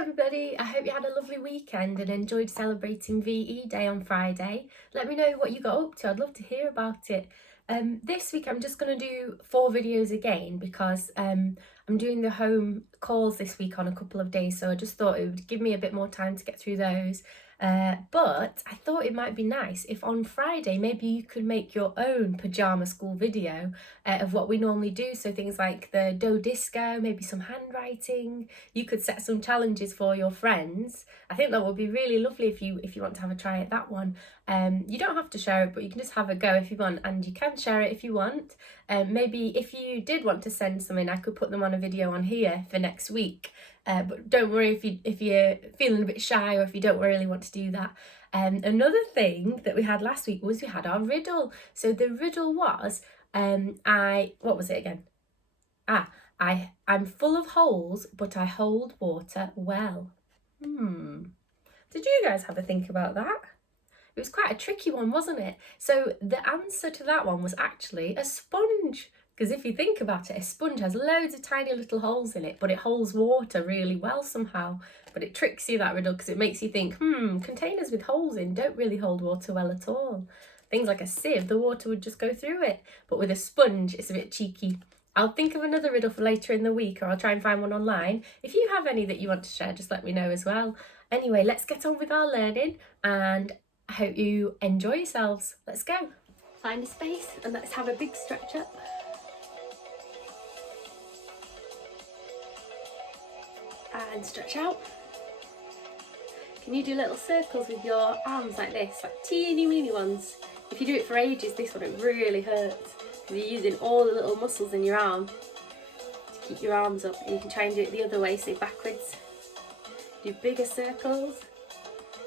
everybody, I hope you had a lovely weekend and enjoyed celebrating VE Day on Friday. Let me know what you got up to, I'd love to hear about it. This week I'm just going to do 4 videos again because I'm doing the home calls this week on a couple of days, so I just thought it would give me a bit more time to get through those. But I thought it might be nice if on Friday maybe you could make your own pyjama school video of what we normally do, so things like the dough disco, maybe some handwriting. You could set some challenges for your friends. I think that would be really lovely if you want to have a try at that one. You don't have to share it, but you can just have a go if you want, and you can share it if you want. Maybe if you did want to send some in, I could put them on a video on here for next week. But don't worry if you're feeling a bit shy or if you don't really want to do that. Another thing that we had last week was we had our riddle. So the riddle was, what was it again? I'm full of holes, but I hold water well. Did you guys have a think about that? It was quite a tricky one, wasn't it? So the answer to that one was actually a sponge. Because if you think about it, a sponge has loads of tiny little holes in it, but it holds water really well somehow. But it tricks you, that riddle, because it makes you think, containers with holes in don't really hold water well at all. Things like a sieve, the water would just go through it. But with a sponge, it's a bit cheeky. I'll think of another riddle for later in the week, or I'll try and find one online. If you have any that you want to share, just let me know as well. Anyway, let's get on with our learning, and I hope you enjoy yourselves. Let's go. Find a space and let's have a big stretch up. And stretch out. Can you do little circles with your arms like this, like teeny weeny ones? If you do it for ages, this one, it really hurts because you're using all the little muscles in your arm to keep your arms up. And you can try and do it the other way, so backwards. Do bigger circles.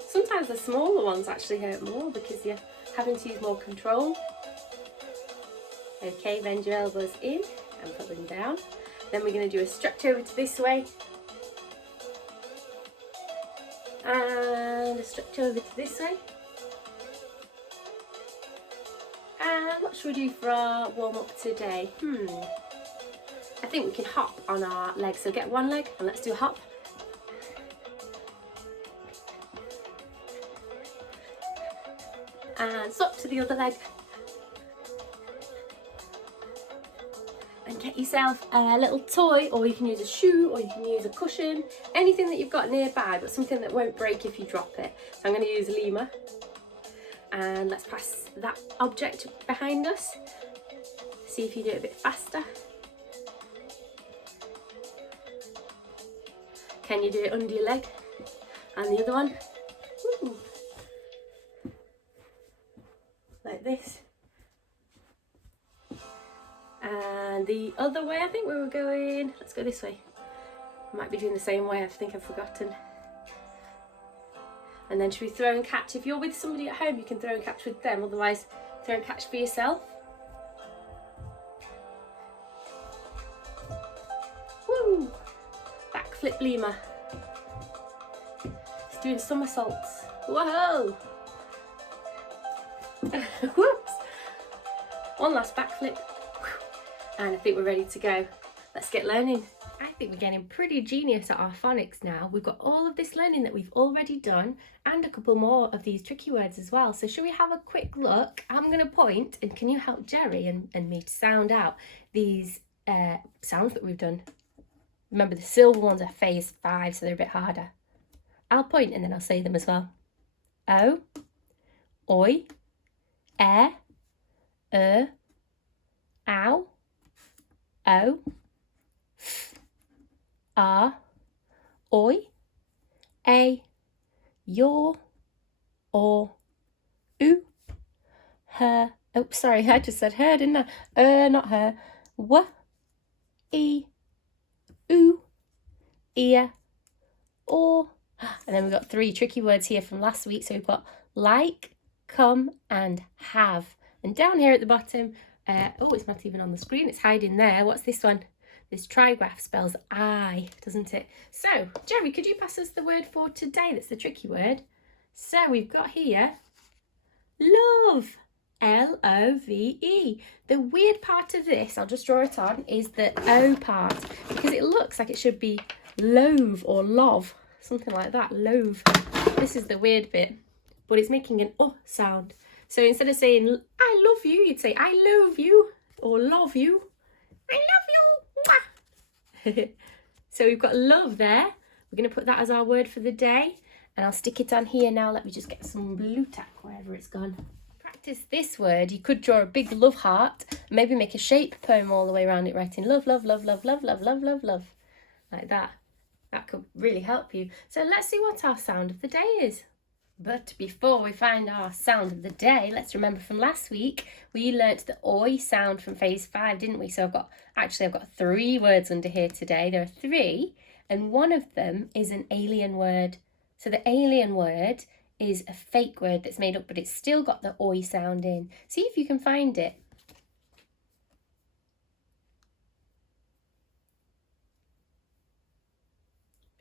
Sometimes the smaller ones actually hurt more because you're having to use more control. Okay, bend your elbows in and put them down. Then we're going to do a stretch over to this way. And a stretch over to this way. And what should we do for our warm-up today? I think we can hop on our legs. So get one leg and let's do a hop. And swap to the other leg. And get yourself a little toy, or you can use a shoe, or you can use a cushion, anything that you've got nearby, but something that won't break if you drop it. So I'm going to use Lima. And let's pass that object behind us. See if you do it a bit faster. Can you do it under your leg? And the other one. Woo. Like this. And the other way, I think we were going, let's go this way. I might be doing the same way, I think I've forgotten. And then should we throw and catch? If you're with somebody at home, you can throw and catch with them, otherwise throw and catch for yourself. Woo! Backflip Lima. It's doing somersaults. Whoa! Whoops! One last backflip. And I think we're ready to go. Let's get learning. I think we're getting pretty genius at our phonics now. We've got all of this learning that we've already done and a couple more of these tricky words as well. So should we have a quick look? I'm going to point, and can you help Jerry and me to sound out these sounds that we've done? Remember, the silver ones are phase 5, so they're a bit harder. I'll point and then I'll say them as well. O, oi, ow, O, f, oi, a, your, or, oo, her. Oh, sorry, I just said her, didn't I? Not her. W, e, oo, ear, or. And then we've got 3 tricky words here from last week. So we've got like, come, and have. And down here at the bottom, it's not even on the screen, it's hiding there. What's this one? This trigraph spells I, doesn't it? So, Jerry, could you pass us the word for today that's the tricky word? So we've got here, love, L-O-V-E. The weird part of this, I'll just draw it on, is the O part, because it looks like it should be loave or love. something like that, loathe. This is the weird bit, but it's making an sound. So instead of saying I love you, you'd say I love you, or love you. I love you. Mwah. So we've got love there. We're going to put that as our word for the day, and I'll stick it on here now. Let me just get some blue tack wherever it's gone. Practice this word. You could draw a big love heart and maybe make a shape poem all the way around it, writing love, love, love, love, love, love, love, love, love, like that. That could really help you. So let's see what our sound of the day is. But before we find our sound of the day, let's remember from last week, we learnt the oi sound from phase 5, didn't we? So I've got 3 words under here today. There are 3, and one of them is an alien word. So the alien word is a fake word that's made up, but it's still got the oi sound in. See if you can find it.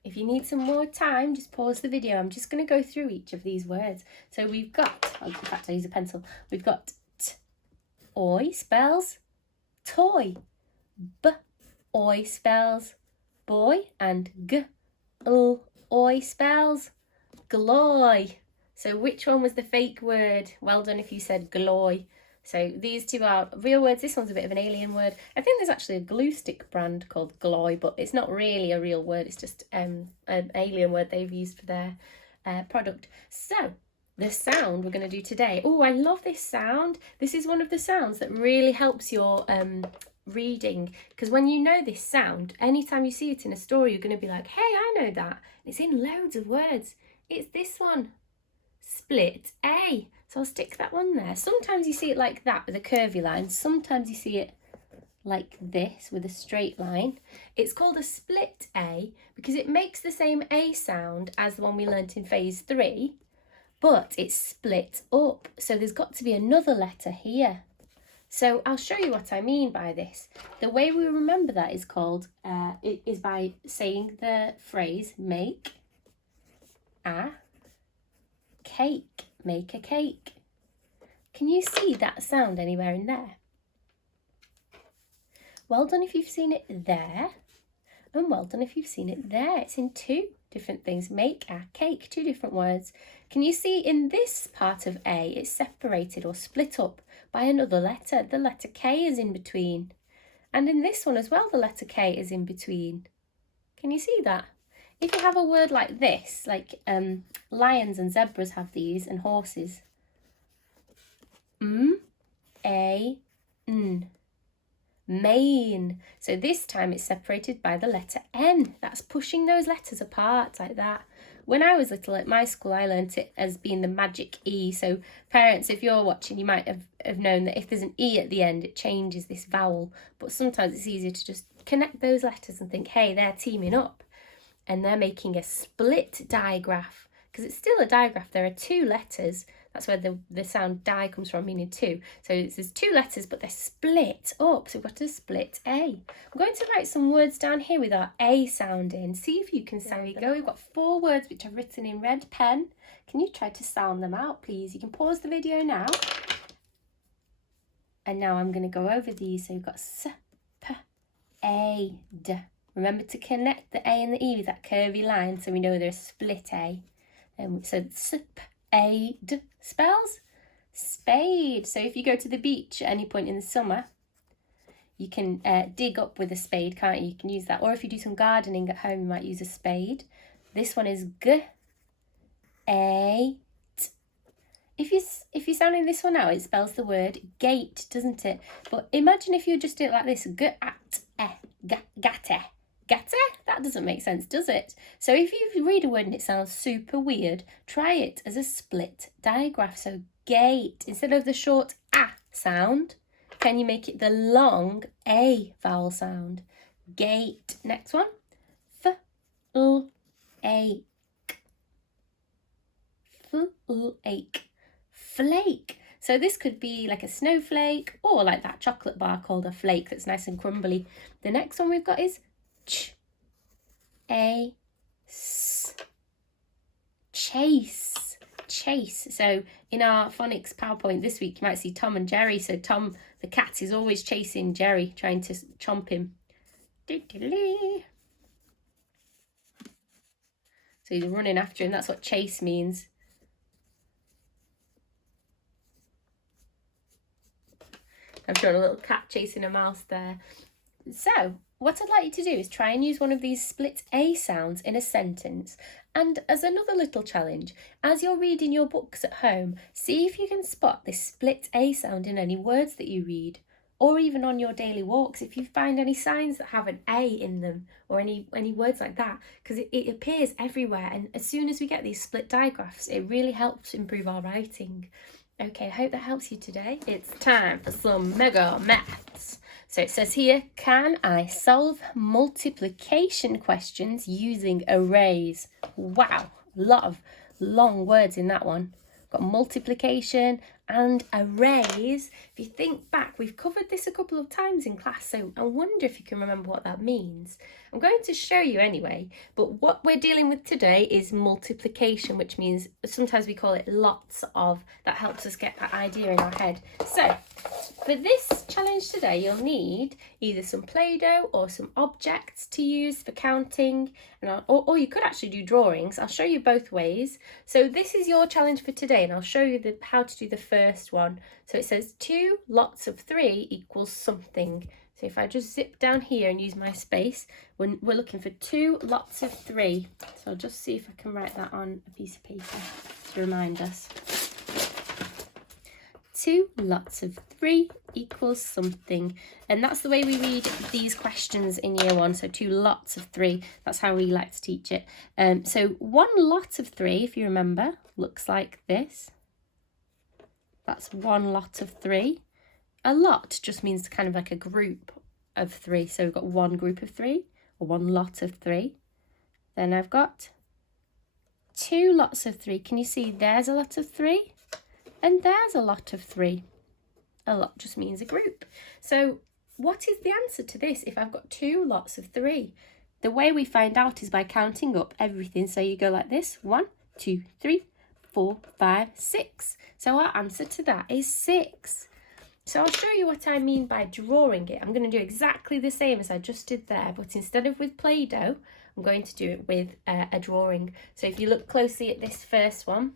If you need some more time, just pause the video. I'm just going to go through each of these words. So we've got, in fact, I use a pencil. We've got t. Oi spells toy. B. Oi spells boy. And g. Oi spells gloy. So which one was the fake word? Well done if you said gloy. So these 2 are real words. This one's a bit of an alien word. I think there's actually a glue stick brand called Gloy, but it's not really a real word. It's just an alien word they've used for their product. So the sound we're going to do today. Oh, I love this sound. This is one of the sounds that really helps your reading, because when you know this sound, anytime you see it in a story, you're going to be like, hey, I know that. It's in loads of words. It's this one. Split A. So I'll stick that one there. Sometimes you see it like that with a curvy line. Sometimes you see it like this with a straight line. It's called a split A because it makes the same A sound as the one we learnt in phase 3, but it's split up. So there's got to be another letter here. So I'll show you what I mean by this. The way we remember that is called, is by saying the phrase make a cake. Make a cake. Can you see that sound anywhere in there? Well done if you've seen it there, and well done if you've seen it there. It's in 2 different things. Make a cake, 2 different words. Can you see in this part of A, it's separated or split up by another letter? The letter K is in between. And in this one as well, the letter K is in between. Can you see that? If you have a word like this, like lions and zebras have these, and horses. A, n. Main. So this time it's separated by the letter N. That's pushing those letters apart like that. When I was little at my school, I learnt it as being the magic E. So parents, if you're watching, you might have known that if there's an E at the end, it changes this vowel. But sometimes it's easier to just connect those letters and think, hey, they're teaming up. And they're making a split digraph, because it's still a digraph. There are 2 letters. That's where the sound di comes from, meaning 2. So there's 2 letters, but they're split up. So we've got a split A. I'm going to write some words down here with our A sound in. See if you can sound them. There we go. We've got 4 words which are written in red pen. Can you try to sound them out, please? You can pause the video now. And now I'm going to go over these. So we've got S, P, A, D. Remember to connect the A and the E with that curvy line so we know they're a split A. So S-P-A-D spells spade. So if you go to the beach at any point in the summer, you can dig up with a spade, can't you? You can use that. Or if you do some gardening at home, you might use a spade. This one is G-A-T. If you're sounding this one out, it spells the word gate, doesn't it? But imagine if you just do it like this. G-A-T-E. Gate? That doesn't make sense, does it? So if you read a word and it sounds super weird, try it as a split digraph. So gate, instead of the short A sound, can you make it the long A vowel sound? Gate. Next one. F-L-A-K. F-L-A-K. Flake. So this could be like a snowflake or like that chocolate bar called a flake that's nice and crumbly. The next one we've got is ch-a-s. Chase. Chase. So in our phonics PowerPoint this week, you might see Tom and Jerry. So Tom, the cat, is always chasing Jerry, trying to chomp him. So So he's running after him. That's what chase means. I've drawn a little cat chasing a mouse there. So what I'd like you to do is try and use one of these split A sounds in a sentence. And as another little challenge, as you're reading your books at home, see if you can spot this split A sound in any words that you read, or even on your daily walks, if you find any signs that have an A in them, or any words like that, because it appears everywhere. And as soon as we get these split digraphs, it really helps improve our writing. Okay, I hope that helps you today. It's time for some mega maths. So it says here, can I solve multiplication questions using arrays? Wow, a lot of long words in that one. Got multiplication and arrays. If you think back, we've covered this a couple of times in class, so I wonder if you can remember what that means. I'm going to show you anyway, but what we're dealing with today is multiplication, which means sometimes we call it lots of. That helps us get that idea in our head. So for this challenge today, you'll need either some Play-Doh or some objects to use for counting, and or you could actually do drawings. I'll show you both ways. So this is your challenge for today, and I'll show you how to do the first one. So it says 2 lots of 3 equals something. So if I just zip down here and use my space, we're looking for 2 lots of 3. So I'll just see if I can write that on a piece of paper to remind us. 2 lots of 3 equals something. And that's the way we read these questions in year 1. So 2 lots of 3. That's how we like to teach it. So 1 lot of 3, if you remember, looks like this. That's 1 lot of 3. A lot just means kind of like a group of 3. So we've got 1 group of 3 or 1 lot of 3. Then I've got 2 lots of 3. Can you see there's a lot of 3? And there's a lot of 3. A lot just means a group. So what is the answer to this if I've got 2 lots of 3? The way we find out is by counting up everything. So you go like this, 1, 2, 3, 4, 5, 6. So our answer to that is 6. So I'll show you what I mean by drawing it. I'm going to do exactly the same as I just did there, but instead of with Play-Doh, I'm going to do it with a drawing. So if you look closely at this first one,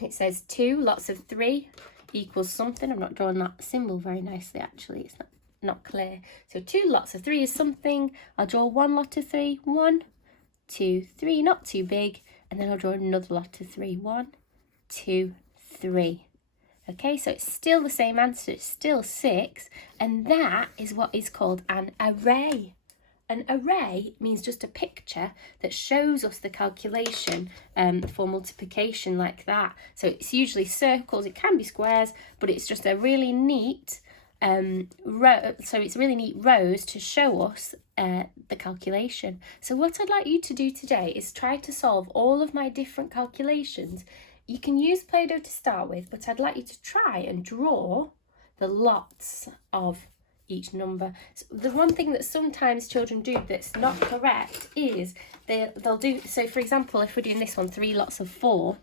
it says 2 lots of 3 equals something. I'm not drawing that symbol very nicely, actually. It's not clear. So 2 lots of 3 is something. I'll draw 1 lot of 3. 1, 2, 3, not too big. And then I'll draw another lot of 3. 1, 2, 3. Okay, so it's still the same answer. It's still 6. And that is what is called an array. An array means just a picture that shows us the calculation for multiplication like that. So it's usually circles, it can be squares, but it's just a really neat row. So it's really neat rows to show us the calculation. So what I'd like you to do today is try to solve all of my different calculations. You can use Play-Doh to start with, but I'd like you to try and draw the lots of each number. So the one thing that sometimes children do that's not correct is they'll do, so for example, if we're doing this one, 3 lots of 4,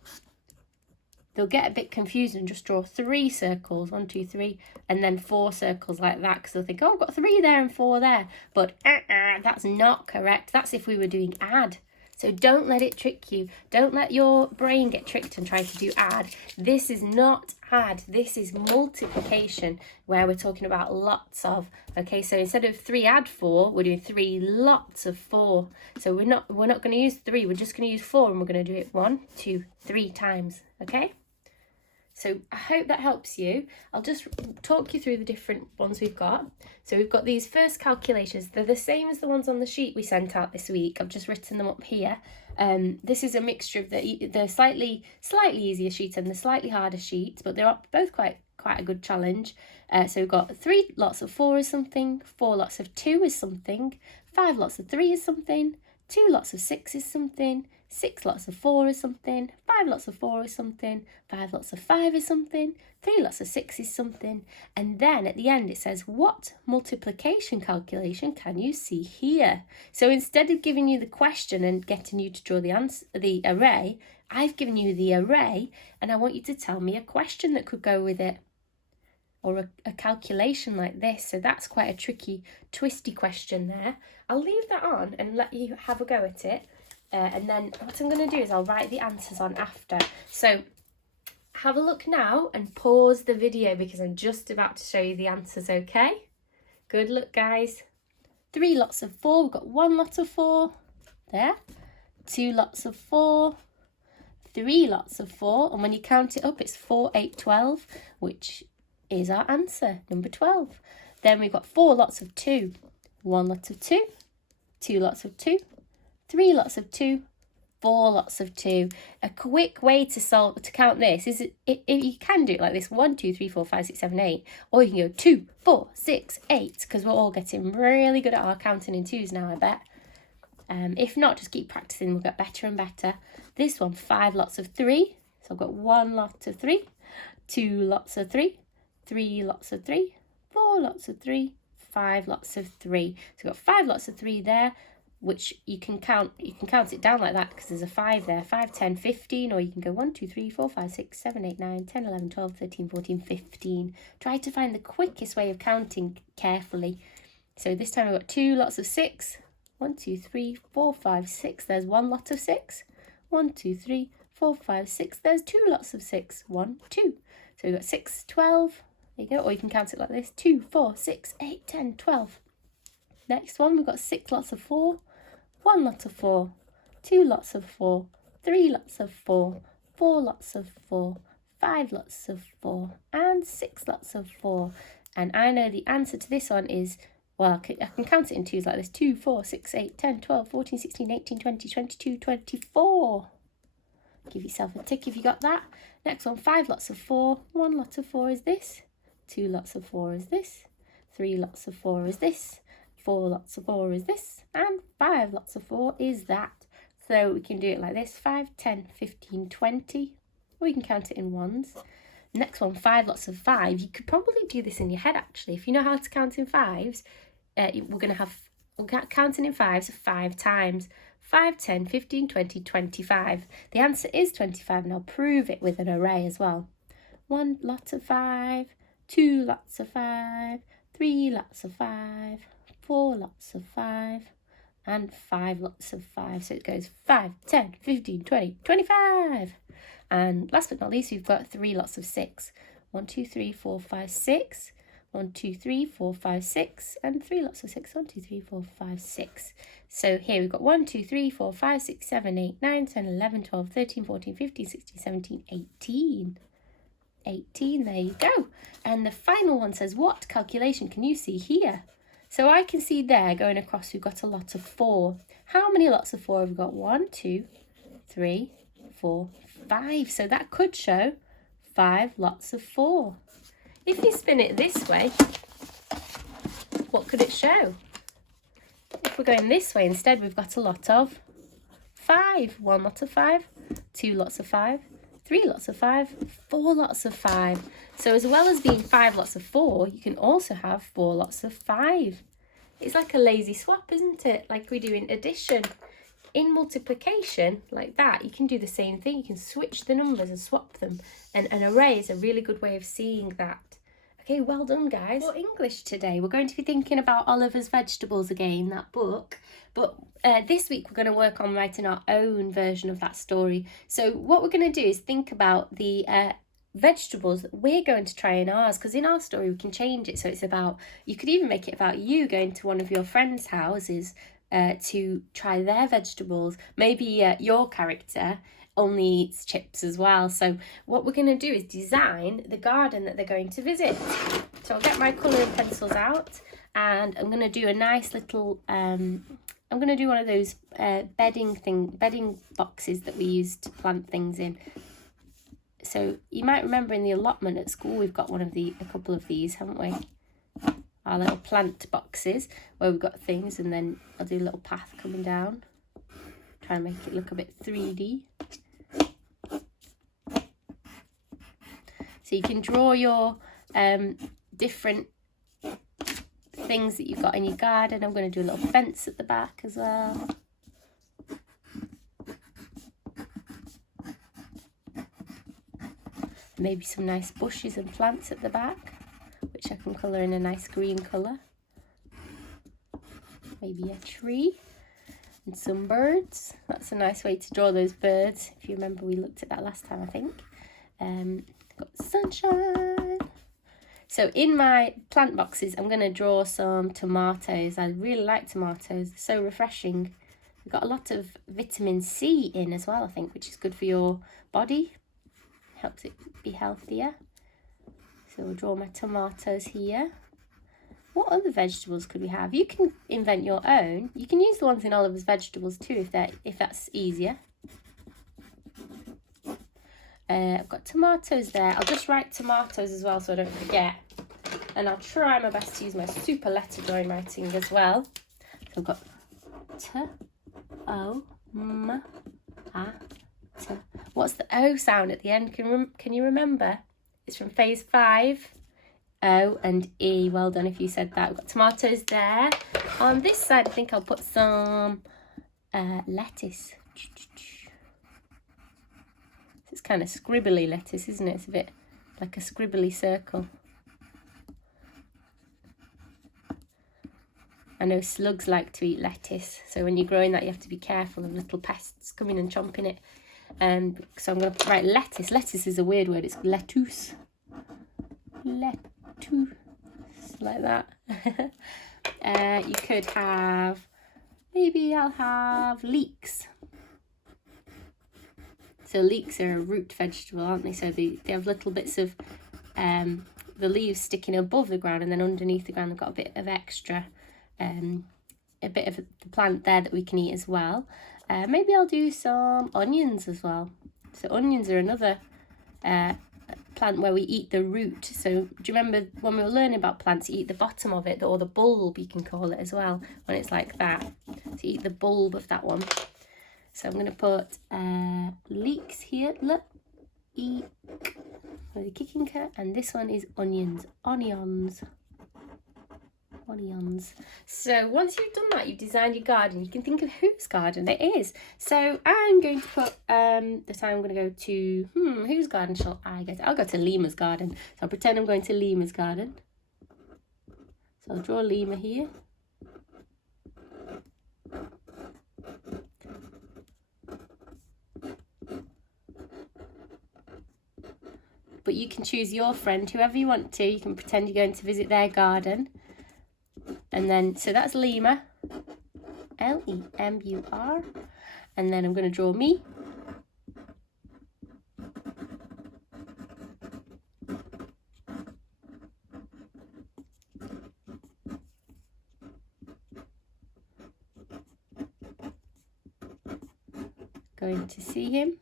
they'll get a bit confused and just draw 3 circles, 1, 2, 3, and then 4 circles like that, because they'll think, oh, I've got 3 there and 4 there, but that's not correct. That's if we were doing add. So don't let it trick you. Don't let your brain get tricked and try to do add. This is not add. This is multiplication, where we're talking about lots of. Okay, so instead of 3 add 4, we're doing 3 lots of 4. So we're not going to use 3. We're just going to use 4, and we're going to do it 1, 2, 3 times. Okay. So I hope that helps you. I'll just talk you through the different ones we've got. So we've got these first calculations. They're the same as the ones on the sheet we sent out this week. I've just written them up here. This is a mixture of the slightly easier sheets and the slightly harder sheets, but they're both quite a good challenge. So we've got 3 lots of 4 is something, 4 lots of 2 is something, 5 lots of 3 is something, 2 lots of 6 is something, 6 lots of 4 is something, 5 lots of 4 is something, 5 lots of 5 is something, 3 lots of 6 is something, and then at the end it says, what multiplication calculation can you see here? So instead of giving you the question and getting you to draw the array, I've given you the array, and I want you to tell me a question that could go with it, or a calculation like this. So that's quite a tricky, twisty question there. I'll leave that on and let you have a go at it. and then what I'm going to do is I'll write the answers on after. So have a look now and pause the video because I'm just about to show you the answers, okay? Good luck, guys. 3 lots of 4, we've got 1 lot of 4 there, 2 lots of 4, 3 lots of 4, and when you count it up it's 4, 8, 12, which is our answer, number 12. Then we've got 4 lots of 2, 1 lot of 2, 2 lots of 2, 3 lots of 2, 4 lots of 2. A quick way to count this is you can do it like this: 1, 2, 3, 4, 5, 6, 7, 8, or you can go 2, 4, 6, 8, because we're all getting really good at our counting in twos now, I bet. If not, just keep practicing, we'll get better and better. This one, 5 lots of 3, so I've got 1 lot of 3, 2 lots of 3, 3 lots of 3, 4 lots of 3, 5 lots of 3. So we've got 5 lots of 3 there, which you can count it down like that because there's a 5 there, 5, 10, 15, or you can go 1, 2, 3, 4, 5, 6, 7, 8, 9, 10, 11, 12, 13, 14, 15. Try to find the quickest way of counting carefully. So this time I've got 2 lots of 6, 1, 2, 3, 4, 5, 6, there's 1 lot of 6, 1, 2, 3, 4, 5, 6, there's 2 lots of 6, 1, 2. So we've got 6, 12, there you go, or you can count it like this: 2, 4, 6, 8, 10, 12. Next one, we've got 6 lots of 4, 1 lot of 4, 2 lots of 4, 3 lots of 4, 4 lots of 4, 5 lots of 4, and 6 lots of 4. And I know the answer to this one is, well, I can count it in twos like this: 2, 4, 6, 8, 10, 12, 14, 16, 18, 20, 22, 24. Give yourself a tick if you got that. Next one, 5 lots of 4, 1 lot of 4 is this, 2 lots of 4 is this, 3 lots of 4 is this, 4 lots of 4 is this, and 5 lots of 4 is that. So we can do it like this: 5, 10, 15, 20, or you can count it in ones. Next one, 5 lots of 5. You could probably do this in your head actually. If you know how to count in fives, we're counting in fives 5 times. 5, 10, 15, 20, 25. The answer is 25, and I'll prove it with an array as well. 1 lot of 5, 2 lots of 5, 3 lots of 5, 4 lots of 5, and 5 lots of 5. So it goes 5, 10, 15, 20, 25. And last but not least, we've got 3 lots of 6. 1, 2, 3, 4, 5, 6. 1, 2, 3, 4, 5, 6. And 3 lots of 6. 1, 2, 3, 4, 5, 6. So here we've got 1, 2, 3, 4, 5, 6, 7, 8, 9, 10, 11, 12, 13, 14, 15, 16, 17, 18. 18, there you go. And the final one says, what calculation can you see here? So I can see there going across we've got a lot of 4. How many lots of 4 have we got? 1, 2, 3, 4, 5. So that could show 5 lots of 4. If you spin it this way, what could it show? If we're going this way instead, we've got a lot of 5. 1 lot of 5, 2 lots of 5, 3 lots of 5, 4 lots of 5. So as well as being 5 lots of 4, you can also have 4 lots of 5. It's like a lazy swap, isn't it? Like we do in addition. In multiplication, like that, you can do the same thing. You can switch the numbers and swap them. And an array is a really good way of seeing that. Okay, well done, guys. For English today, we're going to be thinking about Oliver's Vegetables again, that book. But this week, we're going to work on writing our own version of that story. So what we're going to do is think about the vegetables that we're going to try in ours, because in our story, we can change it. So it's about, you could even make it about you going to one of your friends' houses to try their vegetables. Maybe your character only eats chips as well. So what we're going to do is design the garden that they're going to visit. So I'll get my colouring pencils out, and I'm going to do a nice little I'm going to do one of those bedding boxes that we use to plant things in. So you might remember in the allotment at school we've got a couple of these, haven't we? Our little plant boxes where we've got things, and then I'll do a little path coming down. Try and make it look a bit 3D. So you can draw your different things that you've got in your garden. I'm going to do a little fence at the back as well. Maybe some nice bushes and plants at the back, which I can colour in a nice green colour. Maybe a tree and some birds. that's a nice way to draw those birds. If you remember, we looked at that last time, I think. Got sunshine. So in my plant boxes, I'm going to draw some tomatoes. I really like tomatoes. They're so refreshing. We've got a lot of vitamin C in as well, I think, which is good for your body. Helps it be healthier. So we'll draw my tomatoes here. What other vegetables could we have? You can invent your own. You can use the ones in Oliver's vegetables too, if that's easier. I've got tomatoes there. I'll just write tomatoes as well so I don't forget. And I'll try my best to use my super letter drawing writing as well. So I've got T-O-M-A-T. What's the O sound at the end? Can you remember? It's from phase 5. O and E. Well done if you said that. We've got tomatoes there. On this side, I think I'll put some lettuce. It's kind of scribbly lettuce, isn't it? It's a bit like a scribbly circle. I know slugs like to eat lettuce, so when you're growing that, you have to be careful of little pests coming and chomping it. So I'm going to write lettuce. Lettuce is a weird word. It's lettuce. Lettuce, like that. You could have, maybe I'll have leeks. So leeks are a root vegetable, aren't they? So they have little bits of the leaves sticking above the ground, and then underneath the ground they've got a bit of extra, a bit of the plant there that we can eat as well. Maybe I'll do some onions as well. So onions are another plant where we eat the root. So do you remember when we were learning about plants, you eat the bottom of it, or the bulb you can call it as well, when it's like that. So you eat the bulb of that one. So I'm going to put leeks here, with a kicking cut, and this one is onions, onions. So once you've done that, you've designed your garden, you can think of whose garden it is. So I'm going to put the time I'm going to go to, whose garden shall I go to? I'll go to Lima's garden. So I'll pretend I'm going to Lima's garden. So I'll draw Lima here. But you can choose your friend, whoever you want to. You can pretend you're going to visit their garden. And then, so that's Lima, L-E-M-U-R. And then I'm going to draw me. Going to see him.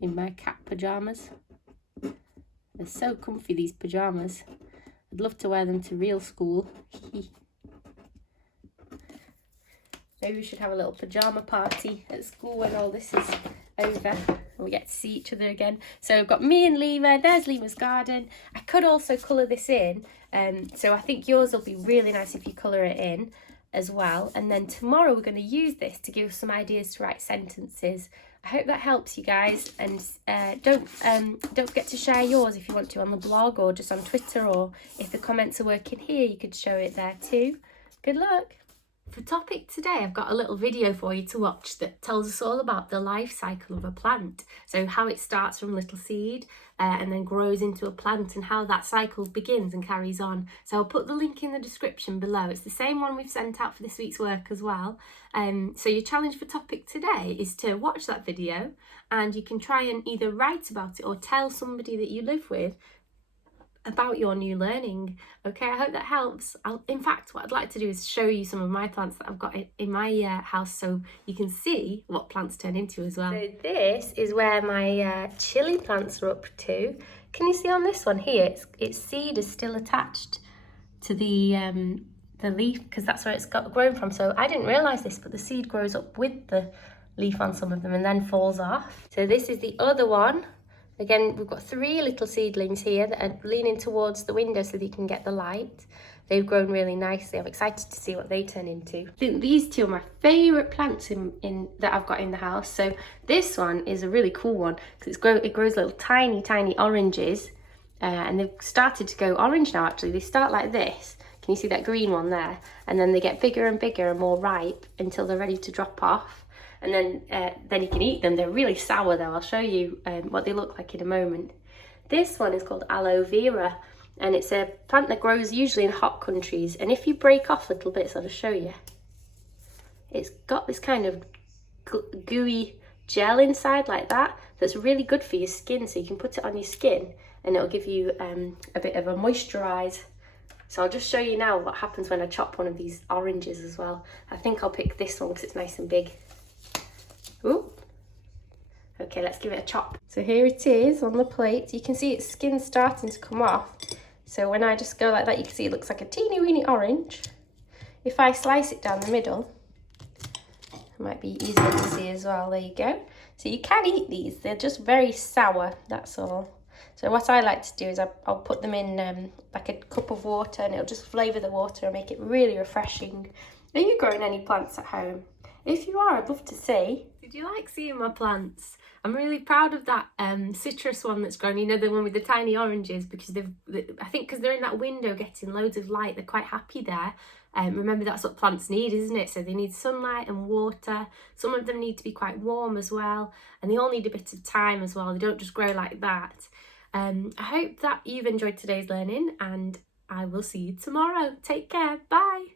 In my cat pajamas. They're so comfy, these pajamas. I'd love to wear them to real school. Maybe we should have a little pajama party at school when all this is over and we get to see each other again. So I've got me and Lima. There's Lima's garden. I could also colour this in. So I think yours will be really nice if you colour it in as well. And then tomorrow we're going to use this to give us some ideas to write sentences. I hope that helps you guys, and don't forget to share yours if you want to on the blog or just on Twitter, or if the comments are working here you could show it there too. Good luck! For topic today, I've got a little video for you to watch that tells us all about the life cycle of a plant. So how it starts from a little seed and then grows into a plant, and how that cycle begins and carries on. So I'll put the link in the description below. It's the same one we've sent out for this week's work as well. So your challenge for topic today is to watch that video, and you can try and either write about it or tell somebody that you live with about your new learning. Okay, I hope that helps. In fact, what I'd like to do is show you some of my plants that I've got in my house, so you can see what plants turn into as well. So this is where my chili plants are up to. Can you see on this one here, its seed is still attached to the leaf, because that's where it's grown from. So I didn't realise this, but the seed grows up with the leaf on some of them and then falls off. So this is the other one. Again, we've got 3 little seedlings here that are leaning towards the window so that you can get the light. They've grown really nicely. I'm excited to see what they turn into. I think these 2 are my favourite plants that I've got in the house. So this one is a really cool one because it grows little tiny oranges, and they've started to go orange now actually. They start like this. Can you see that green one there? And then they get bigger and bigger and more ripe until they're ready to drop off. And then you can eat them. They're really sour though. I'll show you what they look like in a moment. This one is called Aloe Vera, and it's a plant that grows usually in hot countries. And if you break off little bits, I'll just show you. It's got this kind of gooey gel inside like that that's really good for your skin, so you can put it on your skin and it'll give you a bit of a moisturize. So I'll just show you now what happens when I chop one of these oranges as well. I think I'll pick this one because it's nice and big. Ooh. Okay, let's give it a chop. So here it is on the plate. You can see its skin starting to come off. So when I just go like that, you can see it looks like a teeny weeny orange. If I slice it down the middle, it might be easier to see as well. There you go. So you can eat these. They're just very sour, that's all. So what I like to do is I'll put them in like a cup of water, and it'll just flavour the water and make it really refreshing. Are you growing any plants at home? If you are, I'd love to see. Did you like seeing my plants? I'm really proud of that citrus one that's grown, you know, the one with the tiny oranges, because I think because they're in that window getting loads of light, they're quite happy there. Remember, that's what plants need, isn't it? So they need sunlight and water. Some of them need to be quite warm as well, and they all need a bit of time as well. They don't just grow like that. I hope that you've enjoyed today's learning, and I will see you tomorrow. Take care. Bye.